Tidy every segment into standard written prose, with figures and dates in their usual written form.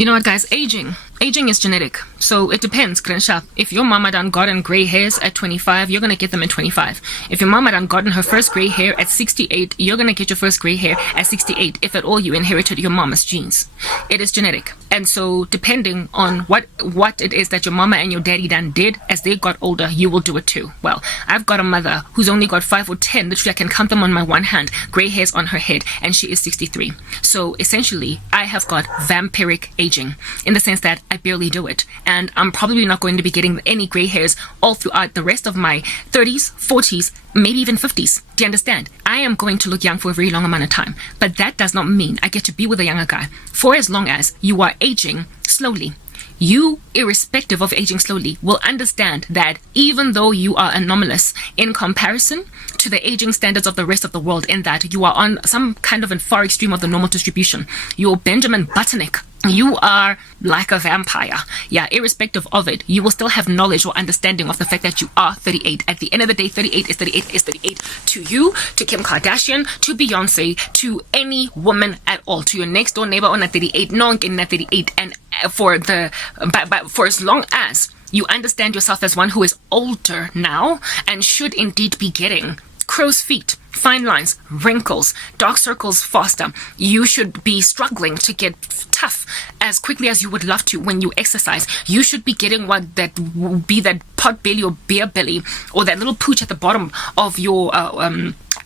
You know what, guys? Aging is genetic. So it depends, Crenshaw. If your mama done gotten gray hairs at 25, you're going to get them at 25. If your mama done gotten her first gray hair at 68, you're going to get your first gray hair at 68, if at all you inherited your mama's genes. It is genetic. And so depending on what it is that your mama and your daddy done did as they got older, you will do it too. Well, I've got a mother who's only got 5 or 10, literally I can count them on my one hand, gray hairs on her head, and she is 63. So essentially, I have got vampiric aging, in the sense that I barely do it. And I'm probably not going to be getting any gray hairs all throughout the rest of my 30s, 40s, maybe even 50s. Do you understand? I am going to look young for a very long amount of time. But that does not mean I get to be with a younger guy for as long as you are aging slowly. You, irrespective of aging slowly, will understand that even though you are anomalous in comparison to the aging standards of the rest of the world, in that you are on some kind of a far extreme of the normal distribution, you're Benjamin Buttonik. You are like a vampire. Yeah, irrespective of it, you will still have knowledge or understanding of the fact that you are 38. At the end of the day, 38 is 38 is 38. To you, to Kim Kardashian, to Beyonce, to any woman at all, to your next door neighbor on a 38, no one getting that 38. And for as long as you understand yourself as one who is older now and should indeed be getting crow's feet, fine lines, wrinkles, dark circles faster, you should be struggling to get tough as quickly as you would love to when you exercise. You should be getting what that will be, that pot belly or beer belly, or that little pooch at the bottom of your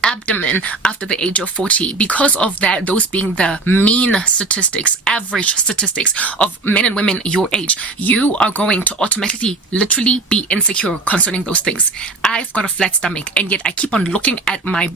abdomen after the age of 40, because of that, those being the mean statistics, average statistics of men and women your age. You are going to automatically literally be insecure concerning those things. I've got a flat stomach, and yet I keep on looking at my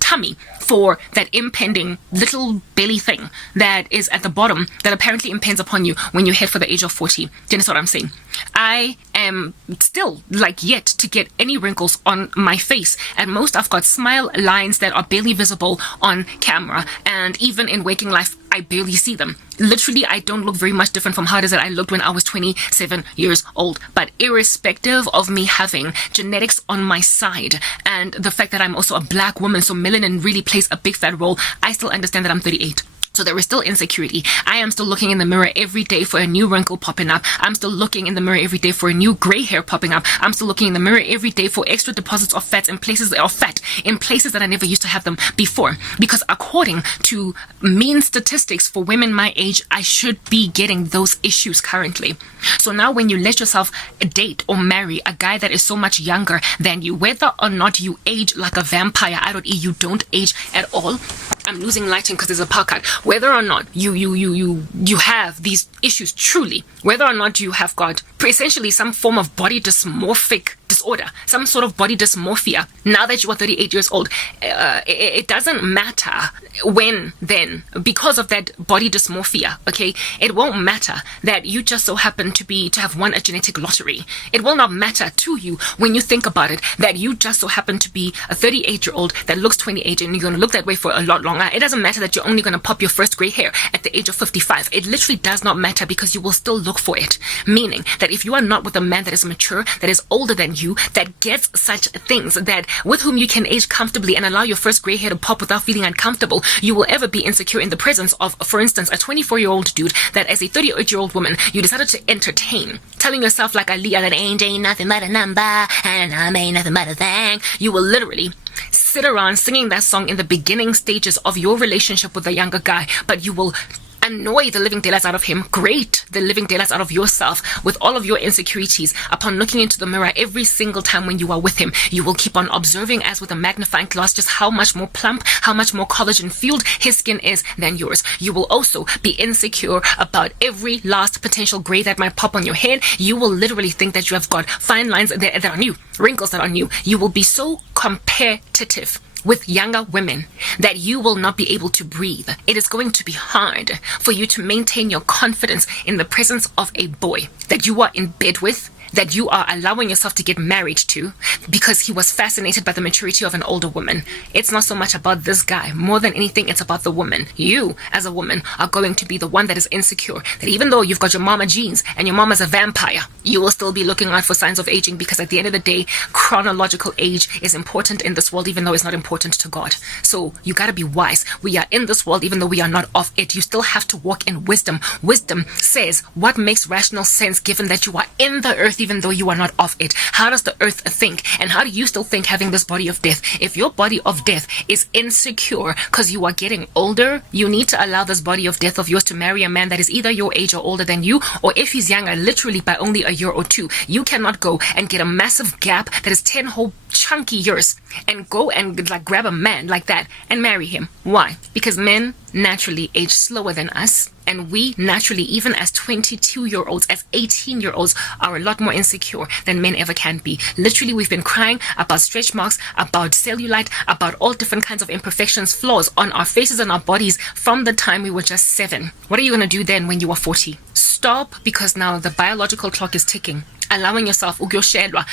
tummy for that impending little belly thing that is at the bottom that apparently impends upon you when you head for the age of 40. Do you understand what I'm saying? I am still yet to get any wrinkles on my face. At most, I've got smile lines that are barely visible on camera, and even in waking life, I barely see them. Literally, I don't look very much different from how it is that I looked when I was 27 years old. But irrespective of me having genetics on my side and the fact that I'm also a black woman, so melanin really plays a big fat role, I still understand that I'm 38. So there is still insecurity. I am still looking in the mirror every day for a new wrinkle popping up. I'm still looking in the mirror every day for a new gray hair popping up. I'm still looking in the mirror every day for extra deposits of fat in places that I never used to have them before. Because according to mean statistics for women my age, I should be getting those issues currently. So now when you let yourself date or marry a guy that is so much younger than you, whether or not you age like a vampire, you don't age at all. I'm losing lighting because there's a power cut. Whether or not you have these issues truly, whether or not you have got essentially some form of body dysmorphic disorder, some sort of body dysmorphia, now that you are 38 years old, it doesn't matter when then, because of that body dysmorphia, okay, it won't matter that you just so happen to have won a genetic lottery. It will not matter to you when you think about it that you just so happen to be a 38-year-old that looks 28 and you're going to look that way for a lot longer. It doesn't matter that you're only going to pop your first gray hair at the age of 55. It literally does not matter, because you will still look for it. Meaning that if you are not with a man that is mature, that is older than you, that gets such things, that with whom you can age comfortably and allow your first gray hair to pop without feeling uncomfortable, you will ever be insecure in the presence of, for instance, a 24-year-old dude that as a 38-year-old woman, you decided to entertain, telling yourself like Aaliyah that age ain't nothing but a number and I ain't nothing but a thing. You will literally sit around singing that song in the beginning stages of your relationship with a younger guy, but you will annoy the living daylights out of him, grate the living daylights out of yourself with all of your insecurities. Upon looking into the mirror every single time when you are with him, you will keep on observing as with a magnifying glass just how much more plump, how much more collagen fueled his skin is than yours. You will also be insecure about every last potential gray that might pop on your head. You will literally think that you have got fine lines that are new, wrinkles that are new. You will be so competitive with younger women that you will not be able to breathe. It is going to be hard for you to maintain your confidence in the presence of a boy that you are in bed with that you are allowing yourself to get married to because he was fascinated by the maturity of an older woman. It's not so much about this guy. More than anything, it's about the woman. You, as a woman, are going to be the one that is insecure. That even though you've got your mama genes and your mama's a vampire, you will still be looking out for signs of aging, because at the end of the day, chronological age is important in this world, even though it's not important to God. So you gotta be wise. We are in this world, even though we are not of it. You still have to walk in wisdom. Wisdom says what makes rational sense given that you are in the earth, even though you are not of it. How does the earth think? And how do you still think having this body of death? If your body of death is insecure because you are getting older, you need to allow this body of death of yours to marry a man that is either your age or older than you, or if he's younger, literally by only a year or two. You cannot go and get a massive gap that is 10 whole chunky years and go and like grab a man like that and marry him. Why? Because men naturally age slower than us, and we naturally, even as 22-year-olds, as 18-year-olds, are a lot more insecure than men ever can be. Literally, we've been crying about stretch marks, about cellulite, about all different kinds of imperfections, flaws on our faces and our bodies from the time we were just 7. What are you going to do then when you are 40? Stop, because now the biological clock is ticking. Allowing yourself ukuyoshelwa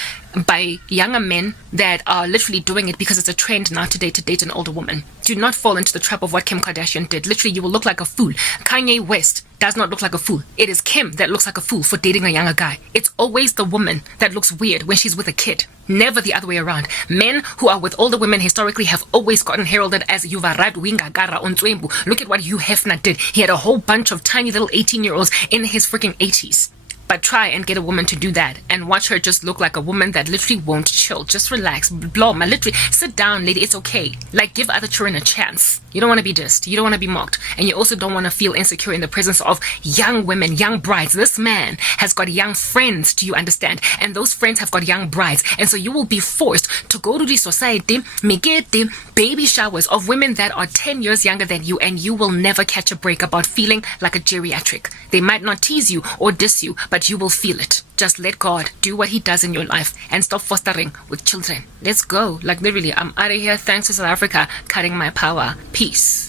by younger men that are literally doing it because it's a trend now to date an older woman. Do not fall into the trap of what Kim Kardashian did. Literally, you will look like a fool. Kanye West does not look like a fool. It is Kim that looks like a fool for dating a younger guy. It's always the woman that looks weird when she's with a kid. Never the other way around. Men who are with older women historically have always gotten heralded as Yuvarad Wingagara Onzwembu. Look at what Hugh Hefner did. He had a whole bunch of tiny little 18-year-olds in his freaking 80s. But try and get a woman to do that and watch her just look like a woman that literally won't chill. Just relax. Blom, literally sit down, lady. It's okay. Like, give other children a chance. You don't want to be dissed. You don't want to be mocked. And you also don't want to feel insecure in the presence of young women, young brides. This man has got young friends, do you understand? And those friends have got young brides. And so you will be forced to go to the society, get the baby showers of women that are 10 years younger than you, and you will never catch a break about feeling like a geriatric. They might not tease you or diss you, but you will feel it. Just let God do what he does in your life and stop fostering with children. Let's go. Like, literally, I'm out of here. Thanks to South Africa cutting my power. Peace.